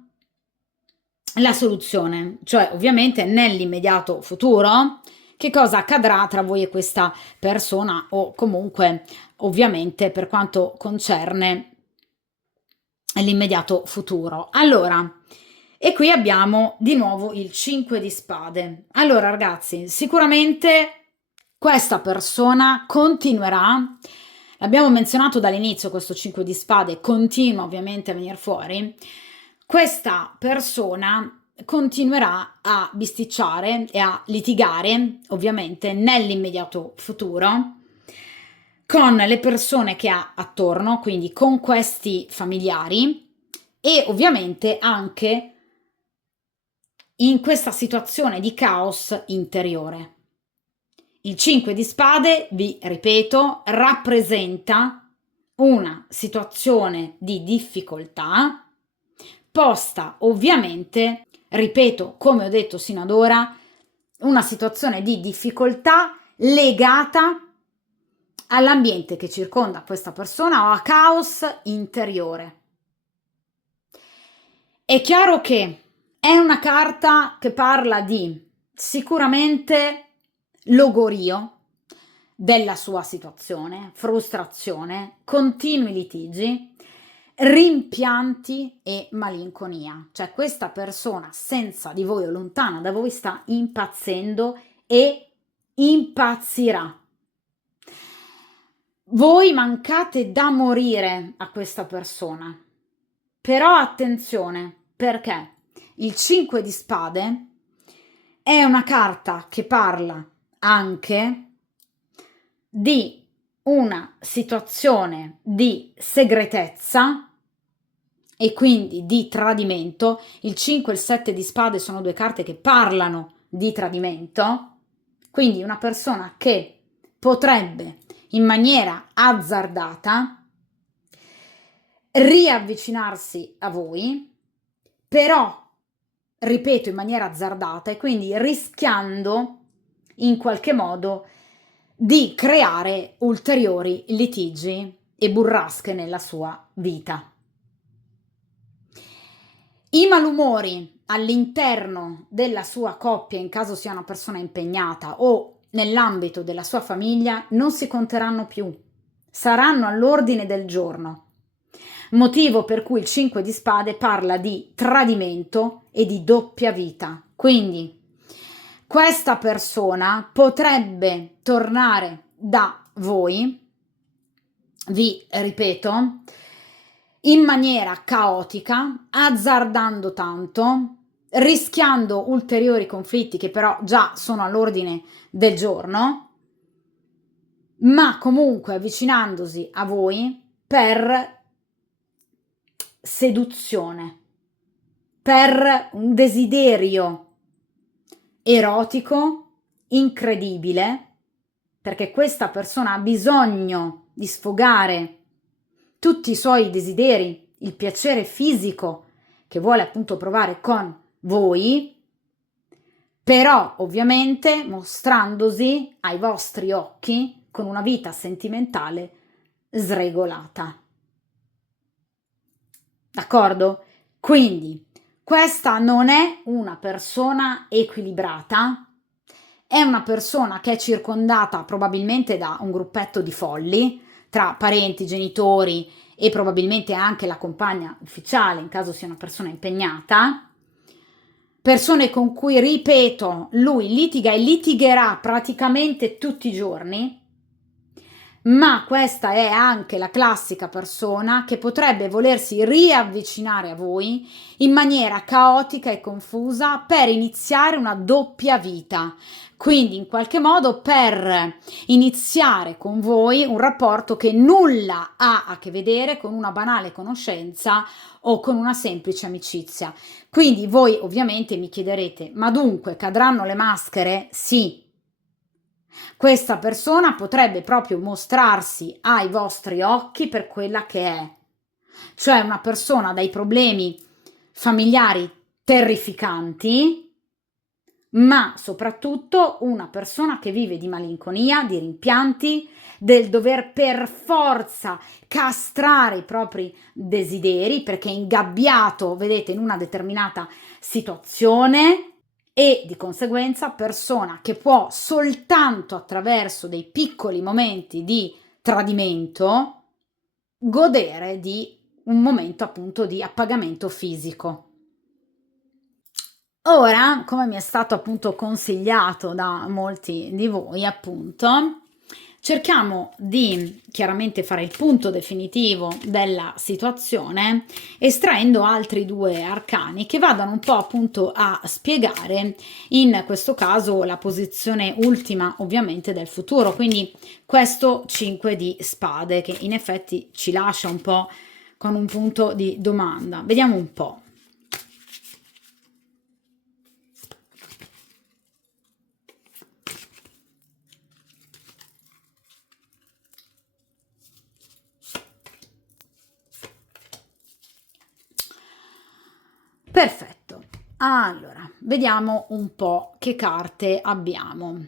la soluzione, cioè ovviamente nell'immediato futuro che cosa accadrà tra voi e questa persona o comunque ovviamente per quanto concerne l'immediato futuro. Allora, e qui abbiamo di nuovo il 5 di spade. Allora ragazzi, sicuramente questa persona continuerà, l'abbiamo menzionato dall'inizio questo 5 di spade, continua ovviamente a venire fuori, questa persona continuerà a bisticciare e a litigare ovviamente nell'immediato futuro con le persone che ha attorno, quindi con questi familiari e ovviamente anche in questa situazione di caos interiore. Il 5 di spade, vi ripeto, rappresenta una situazione di difficoltà posta ovviamente, ripeto, come ho detto sino ad ora, una situazione di difficoltà legata all'ambiente che circonda questa persona o a caos interiore. È chiaro che è una carta che parla di sicuramente logorio della sua situazione, frustrazione, continui litigi, rimpianti e malinconia. Cioè questa persona senza di voi o lontana da voi sta impazzendo e impazzirà. Voi mancate da morire a questa persona, però attenzione, perché il 5 di spade è una carta che parla anche di una situazione di segretezza e quindi di tradimento. Il 5 e il 7 di spade sono due carte che parlano di tradimento, quindi una persona che potrebbe in maniera azzardata riavvicinarsi a voi, però, ripeto, in maniera azzardata e quindi rischiando in qualche modo di creare ulteriori litigi e burrasche nella sua vita. I malumori all'interno della sua coppia, in caso sia una persona impegnata o nell'ambito della sua famiglia, non si conteranno più, saranno all'ordine del giorno. Motivo per cui il 5 di spade parla di tradimento e di doppia vita. Quindi questa persona potrebbe tornare da voi, vi ripeto, in maniera caotica, azzardando tanto, rischiando ulteriori conflitti che però già sono all'ordine del giorno, ma comunque avvicinandosi a voi per seduzione, per un desiderio erotico incredibile, perché questa persona ha bisogno di sfogare tutti i suoi desideri, il piacere fisico che vuole appunto provare con voi, però ovviamente mostrandosi ai vostri occhi con una vita sentimentale sregolata. D'accordo? Quindi questa non è una persona equilibrata, è una persona che è circondata probabilmente da un gruppetto di folli, tra parenti, genitori e probabilmente anche la compagna ufficiale in caso sia una persona impegnata, persone con cui, ripeto, lui litiga e litigherà praticamente tutti i giorni, ma questa è anche la classica persona che potrebbe volersi riavvicinare a voi in maniera caotica e confusa per iniziare una doppia vita. Quindi in qualche modo per iniziare con voi un rapporto che nulla ha a che vedere con una banale conoscenza o con una semplice amicizia. Quindi voi ovviamente mi chiederete, ma dunque cadranno le maschere? Sì. Questa persona potrebbe proprio mostrarsi ai vostri occhi per quella che è, cioè una persona dai problemi familiari terrificanti, ma soprattutto una persona che vive di malinconia, di rimpianti, del dover per forza castrare i propri desideri perché è ingabbiato, vedete, in una determinata situazione, e di conseguenza persona che può soltanto attraverso dei piccoli momenti di tradimento godere di un momento appunto di appagamento fisico. Ora, come mi è stato appunto consigliato da molti di voi, appunto, cerchiamo di chiaramente fare il punto definitivo della situazione, estraendo altri due arcani che vadano un po' appunto a spiegare in questo caso la posizione ultima ovviamente del futuro, quindi questo 5 di spade che in effetti ci lascia un po' con un punto di domanda. Vediamo un po'. Perfetto, allora vediamo un po' che carte abbiamo.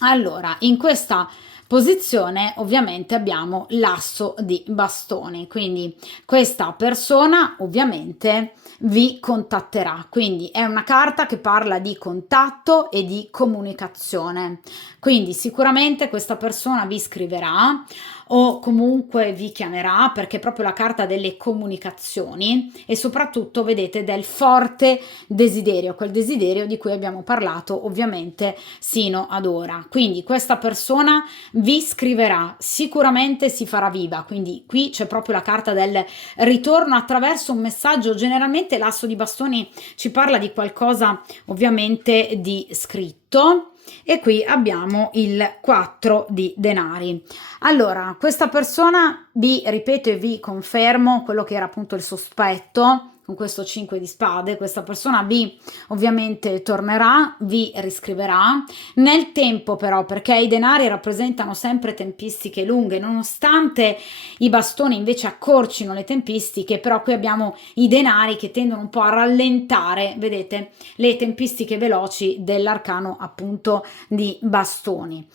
Allora, in questa posizione ovviamente abbiamo l'asso di bastoni, quindi questa persona ovviamente vi contatterà, quindi è una carta che parla di contatto e di comunicazione, quindi sicuramente questa persona vi scriverà o comunque vi chiamerà perché è proprio la carta delle comunicazioni e soprattutto vedete del forte desiderio, quel desiderio di cui abbiamo parlato ovviamente sino ad ora. Quindi questa persona vi scriverà, sicuramente si farà viva, quindi qui c'è proprio la carta del ritorno attraverso un messaggio. Generalmente l'asso di bastoni ci parla di qualcosa ovviamente di scritto. E qui abbiamo il 4 di denari. Allora, questa persona vi ripeto e vi confermo quello che era appunto il sospetto con questo 5 di spade. Questa persona vi ovviamente tornerà, vi riscriverà nel tempo però, perché i denari rappresentano sempre tempistiche lunghe, nonostante i bastoni invece accorcino le tempistiche, però qui abbiamo i denari che tendono un po' a rallentare, vedete, le tempistiche veloci dell'arcano appunto di bastoni.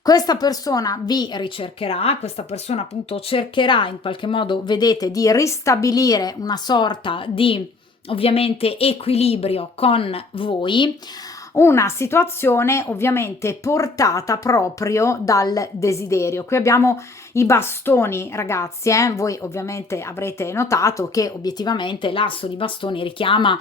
Questa persona vi ricercherà, questa persona appunto cercherà in qualche modo, vedete, di ristabilire una sorta di ovviamente equilibrio con voi, una situazione ovviamente portata proprio dal desiderio. Qui abbiamo i bastoni, ragazzi, voi ovviamente avrete notato che obiettivamente l'asso di bastoni richiama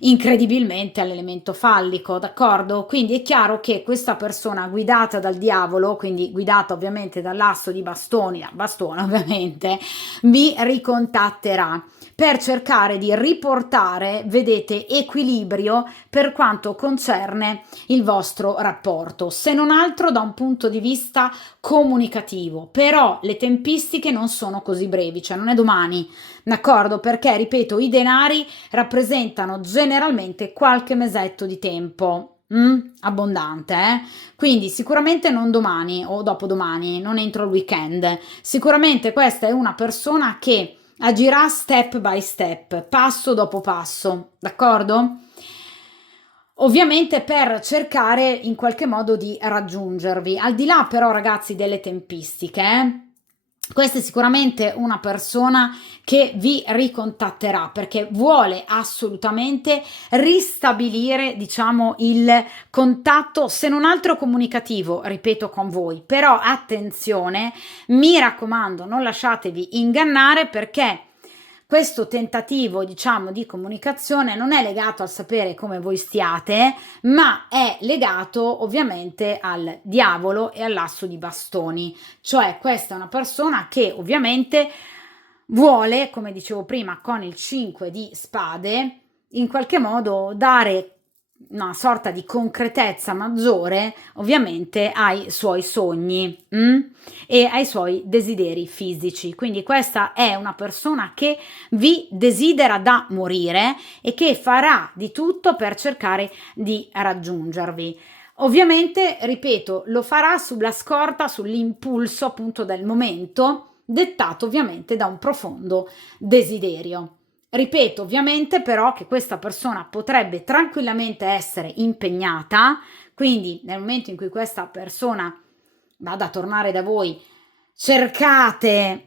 incredibilmente all'elemento fallico, d'accordo? Quindi è chiaro che questa persona guidata dal diavolo, quindi guidata ovviamente dall'asso di bastoni, a bastone ovviamente, vi ricontatterà per cercare di riportare, vedete, equilibrio per quanto concerne il vostro rapporto, se non altro da un punto di vista comunicativo. Però le tempistiche non sono così brevi, cioè non è domani, d'accordo? Perché, ripeto, i denari rappresentano generalmente qualche mesetto di tempo. Abbondante, quindi sicuramente non domani o dopodomani, non entro il weekend. Sicuramente questa è una persona che agirà step by step, passo dopo passo, d'accordo? Ovviamente per cercare in qualche modo di raggiungervi. Al di là però, ragazzi, delle tempistiche, Questa è sicuramente una persona che vi ricontatterà perché vuole assolutamente ristabilire, diciamo, il contatto, se non altro comunicativo, ripeto, con voi. Però attenzione, mi raccomando, non lasciatevi ingannare perché questo tentativo, diciamo, di comunicazione non è legato al sapere come voi stiate, ma è legato ovviamente al diavolo e all'asso di bastoni. Cioè, questa è una persona che ovviamente vuole, come dicevo prima, con il 5 di spade, in qualche modo dare una sorta di concretezza maggiore ovviamente ai suoi sogni e ai suoi desideri fisici. Quindi questa è una persona che vi desidera da morire e che farà di tutto per cercare di raggiungervi. Ovviamente, ripeto, lo farà sulla scorta, sull'impulso appunto del momento, dettato ovviamente da un profondo desiderio. Ripeto ovviamente però che questa persona potrebbe tranquillamente essere impegnata, quindi nel momento in cui questa persona vada a tornare da voi, cercate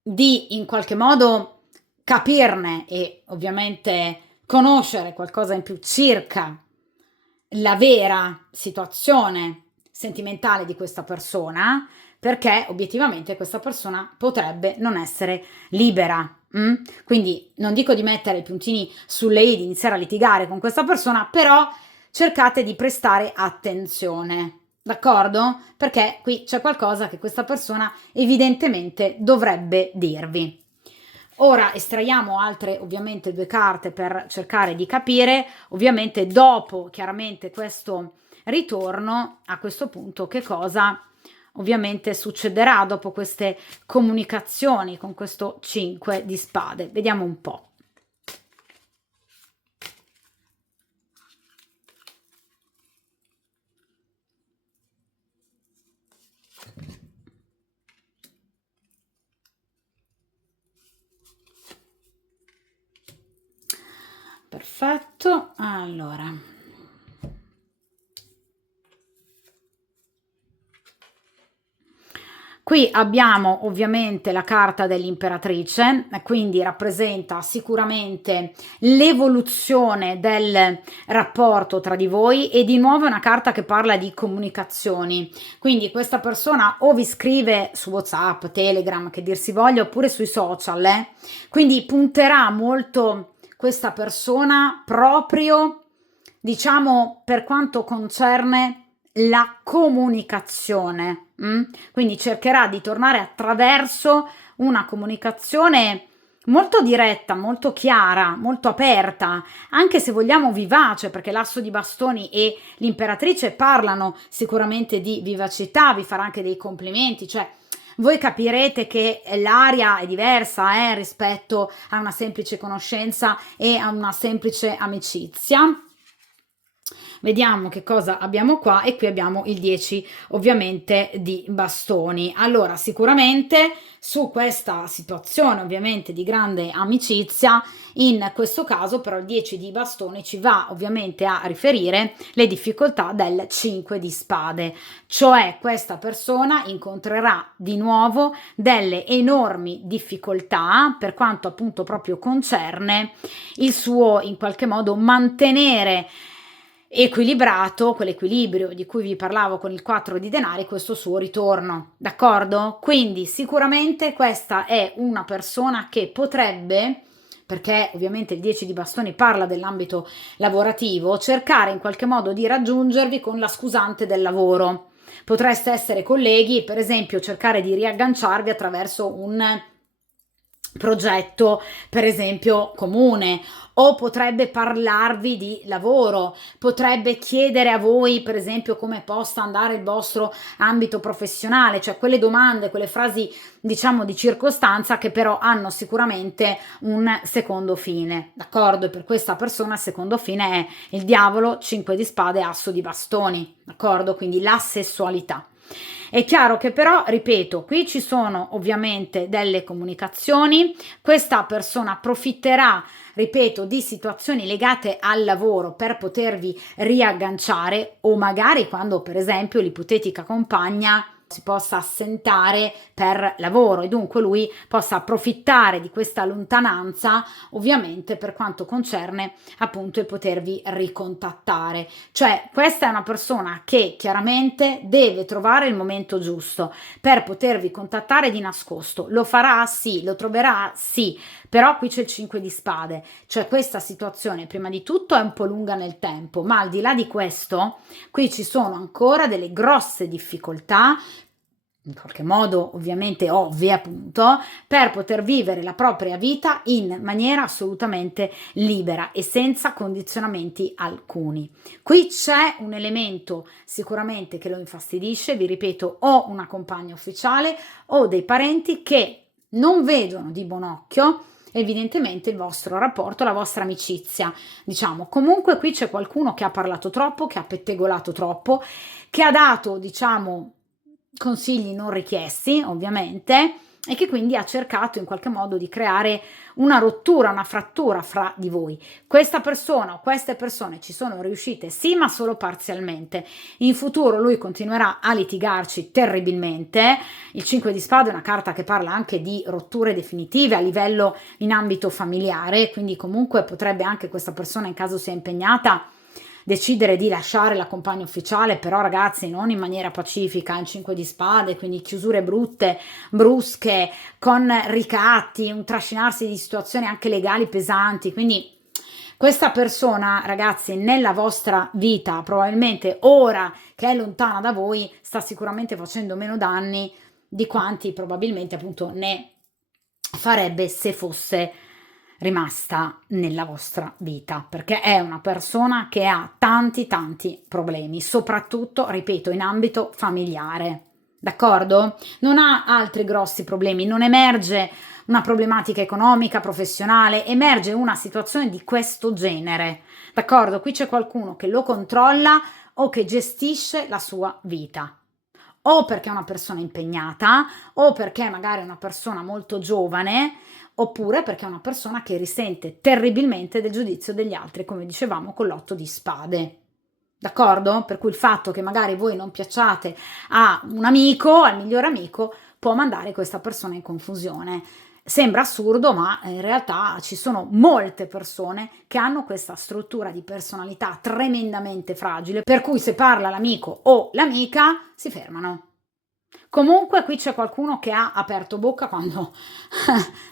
di in qualche modo capirne e ovviamente conoscere qualcosa in più circa la vera situazione sentimentale di questa persona, perché obiettivamente questa persona potrebbe non essere libera. Quindi non dico di mettere i puntini sulle i, di iniziare a litigare con questa persona, però cercate di prestare attenzione, d'accordo? Perché qui c'è qualcosa che questa persona evidentemente dovrebbe dirvi. Ora estraiamo altre ovviamente 2 carte per cercare di capire, ovviamente dopo chiaramente questo ritorno, a questo punto che cosa ovviamente succederà dopo queste comunicazioni con questo 5 di spade. Vediamo un po'. Perfetto, allora. Qui abbiamo ovviamente la carta dell'imperatrice, quindi rappresenta sicuramente l'evoluzione del rapporto tra di voi e di nuovo è una carta che parla di comunicazioni. Quindi questa persona o vi scrive su WhatsApp, Telegram, che dir si voglia, oppure sui social, quindi punterà molto questa persona proprio, diciamo, per quanto concerne la comunicazione. Quindi cercherà di tornare attraverso una comunicazione molto diretta, molto chiara, molto aperta, anche se vogliamo vivace, perché l'asso di bastoni e l'imperatrice parlano sicuramente di vivacità, vi farà anche dei complimenti, cioè voi capirete che l'aria è diversa rispetto a una semplice conoscenza e a una semplice amicizia. Vediamo che cosa abbiamo qua e qui abbiamo il 10 ovviamente di bastoni. Allora sicuramente su questa situazione ovviamente di grande amicizia, in questo caso però il 10 di bastoni ci va ovviamente a riferire le difficoltà del 5 di spade, cioè questa persona incontrerà di nuovo delle enormi difficoltà per quanto appunto proprio concerne il suo in qualche modo mantenere equilibrato, quell'equilibrio di cui vi parlavo con il 4 di denari, questo suo ritorno, d'accordo? Quindi sicuramente questa è una persona che potrebbe, perché ovviamente il 10 di bastoni parla dell'ambito lavorativo, cercare in qualche modo di raggiungervi con la scusante del lavoro. Potreste essere colleghi e per esempio cercare di riagganciarvi attraverso un progetto per esempio comune, o potrebbe parlarvi di lavoro, potrebbe chiedere a voi per esempio come possa andare il vostro ambito professionale, cioè quelle domande, quelle frasi diciamo di circostanza che però hanno sicuramente un secondo fine, d'accordo? E per questa persona il secondo fine è il diavolo, 5 di spade, asso di bastoni, d'accordo? Quindi la sessualità. È chiaro che però, ripeto, qui ci sono ovviamente delle comunicazioni, questa persona approfitterà, ripeto, di situazioni legate al lavoro per potervi riagganciare o magari quando per esempio l'ipotetica compagna si possa assentare per lavoro e dunque lui possa approfittare di questa lontananza, ovviamente per quanto concerne appunto il potervi ricontattare. Cioè questa è una persona che chiaramente deve trovare il momento giusto per potervi contattare di nascosto. Lo farà? Sì. Lo troverà? Sì. Però qui c'è il 5 di spade, cioè questa situazione prima di tutto è un po' lunga nel tempo, ma al di là di questo qui ci sono ancora delle grosse difficoltà, in qualche modo ovviamente ovvie appunto, per poter vivere la propria vita in maniera assolutamente libera e senza condizionamenti alcuni. Qui c'è un elemento sicuramente che lo infastidisce, vi ripeto, o una compagna ufficiale o dei parenti che non vedono di buon occhio evidentemente il vostro rapporto, la vostra amicizia. Diciamo, comunque qui c'è qualcuno che ha parlato troppo, che ha pettegolato troppo, che ha dato, diciamo, consigli non richiesti, ovviamente, e che quindi ha cercato in qualche modo di creare una rottura, una frattura fra di voi. Questa persona o queste persone ci sono riuscite, sì, ma solo parzialmente. In futuro lui continuerà a litigarci terribilmente. Il 5 di spade è una carta che parla anche di rotture definitive a livello in ambito familiare, quindi comunque potrebbe anche questa persona, in caso sia impegnata, decidere di lasciare la compagna ufficiale, però ragazzi non in maniera pacifica, in 5 di spade, quindi chiusure brutte, brusche, con ricatti, un trascinarsi di situazioni anche legali pesanti, quindi questa persona, ragazzi, nella vostra vita, probabilmente ora che è lontana da voi, sta sicuramente facendo meno danni di quanti probabilmente appunto ne farebbe se fosse rimasta nella vostra vita, perché è una persona che ha tanti problemi, soprattutto, ripeto, in ambito familiare. D'accordo? Non ha altri grossi problemi, non emerge una problematica economica, professionale, emerge una situazione di questo genere. D'accordo? Qui c'è qualcuno che lo controlla o che gestisce la sua vita. O perché è una persona impegnata, o perché magari è una persona molto giovane, oppure perché è una persona che risente terribilmente del giudizio degli altri, come dicevamo con l'8 di spade. D'accordo? Per cui il fatto che magari voi non piacciate a un amico, al migliore amico, può mandare questa persona in confusione. Sembra assurdo, ma in realtà ci sono molte persone che hanno questa struttura di personalità tremendamente fragile, per cui se parla l'amico o l'amica si fermano. Comunque qui c'è qualcuno che ha aperto bocca quando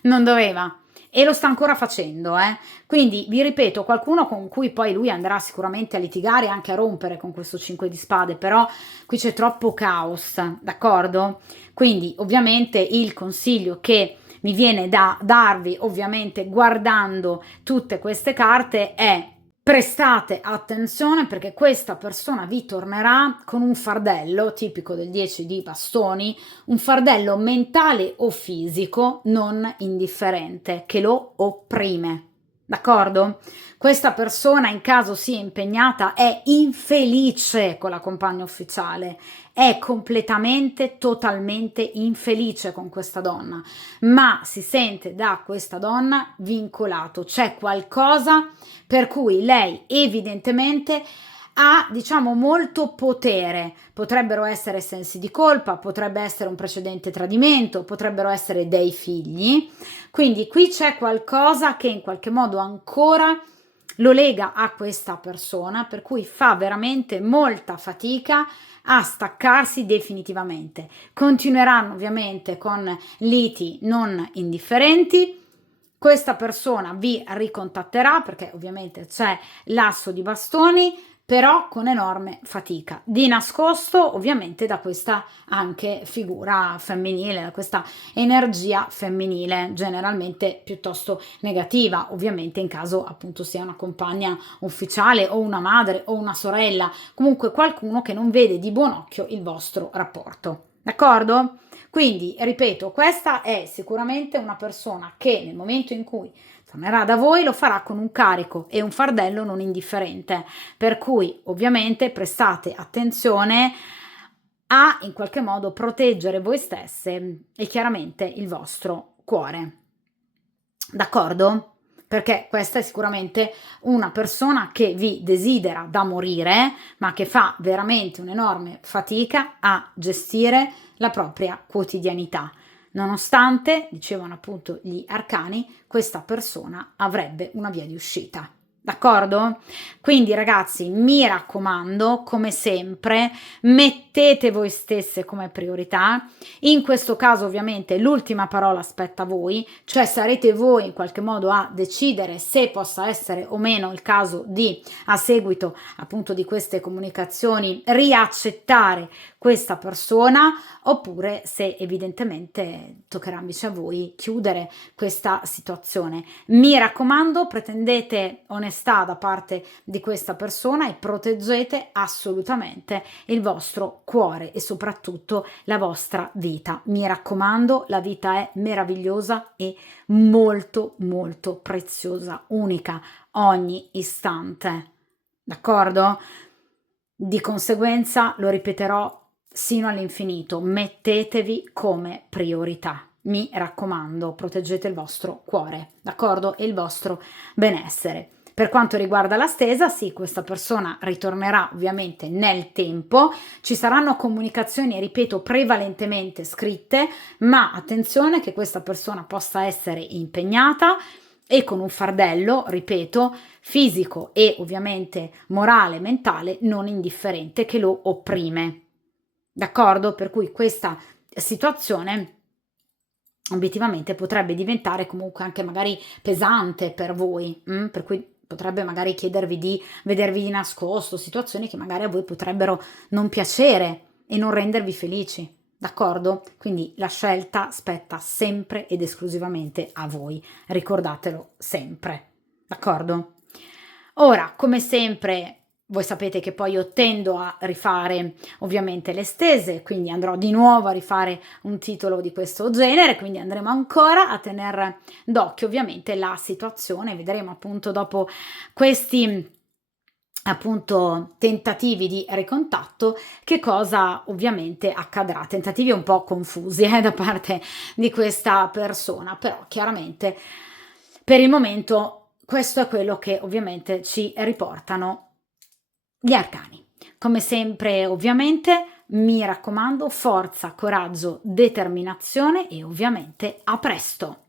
non doveva e lo sta ancora facendo, eh. Quindi vi ripeto, qualcuno con cui poi lui andrà sicuramente a litigare e anche a rompere con questo 5 di spade, però qui c'è troppo caos, d'accordo? Quindi ovviamente il consiglio che mi viene da darvi, ovviamente guardando tutte queste carte, è: prestate attenzione perché questa persona vi tornerà con un fardello tipico del 10 di bastoni, un fardello mentale o fisico non indifferente che lo opprime. D'accordo? Questa persona, in caso sia impegnata, è infelice con la compagna ufficiale, è completamente, totalmente infelice con questa donna, ma si sente da questa donna vincolato. C'è qualcosa per cui lei evidentemente ha, diciamo, molto potere. Potrebbero essere sensi di colpa, potrebbe essere un precedente tradimento, potrebbero essere dei figli. Quindi qui c'è qualcosa che in qualche modo ancora lo lega a questa persona, per cui fa veramente molta fatica a staccarsi definitivamente. Continueranno ovviamente con liti non indifferenti. Questa persona vi ricontatterà perché ovviamente c'è l'asso di bastoni, però con enorme fatica, di nascosto ovviamente da questa anche figura femminile, da questa energia femminile generalmente piuttosto negativa, ovviamente in caso appunto sia una compagna ufficiale o una madre o una sorella, comunque qualcuno che non vede di buon occhio il vostro rapporto, d'accordo? Quindi, ripeto, questa è sicuramente una persona che nel momento in cui tornerà da voi lo farà con un carico e un fardello non indifferente, per cui ovviamente prestate attenzione a in qualche modo proteggere voi stesse e chiaramente il vostro cuore. D'accordo? perché questa è sicuramente una persona che vi desidera da morire, ma che fa veramente un'enorme fatica a gestire la propria quotidianità. Nonostante, dicevano appunto gli arcani, questa persona avrebbe una via di uscita. D'accordo? Quindi ragazzi, mi raccomando, come sempre, mettete voi stesse come priorità. In questo caso ovviamente l'ultima parola spetta a voi, cioè sarete voi in qualche modo a decidere se possa essere o meno il caso di, a seguito appunto di queste comunicazioni, riaccettare questa persona, oppure se evidentemente toccherà invece a voi chiudere questa situazione. Mi raccomando, pretendete onestà da parte di questa persona e proteggete assolutamente il vostro cuore e soprattutto la vostra vita. Mi raccomando, la vita è meravigliosa e molto molto preziosa, unica, ogni istante. D'accordo? Di conseguenza, lo ripeterò sino all'infinito, mettetevi come priorità. Mi raccomando, proteggete il vostro cuore, d'accordo? E il vostro benessere. Per quanto riguarda la stesa, sì, questa persona ritornerà ovviamente nel tempo, ci saranno comunicazioni, ripeto, prevalentemente scritte, ma attenzione che questa persona possa essere impegnata e con un fardello, ripeto, fisico e ovviamente morale, mentale, non indifferente, che lo opprime. D'accordo? Per cui questa situazione obiettivamente potrebbe diventare comunque anche magari pesante per voi, per cui potrebbe magari chiedervi di vedervi di nascosto, situazioni che magari a voi potrebbero non piacere e non rendervi felici, d'accordo? Quindi la scelta spetta sempre ed esclusivamente a voi, ricordatelo sempre, d'accordo? Ora, come sempre, voi sapete che poi io tendo a rifare ovviamente le stese, quindi andrò di nuovo a rifare un titolo di questo genere, quindi andremo ancora a tener d'occhio ovviamente la situazione, vedremo appunto dopo questi appunto tentativi di ricontatto che cosa ovviamente accadrà, tentativi un po' confusi da parte di questa persona, però chiaramente per il momento questo è quello che ovviamente ci riportano gli arcani. Come sempre, ovviamente, mi raccomando, forza, coraggio, determinazione e ovviamente a presto!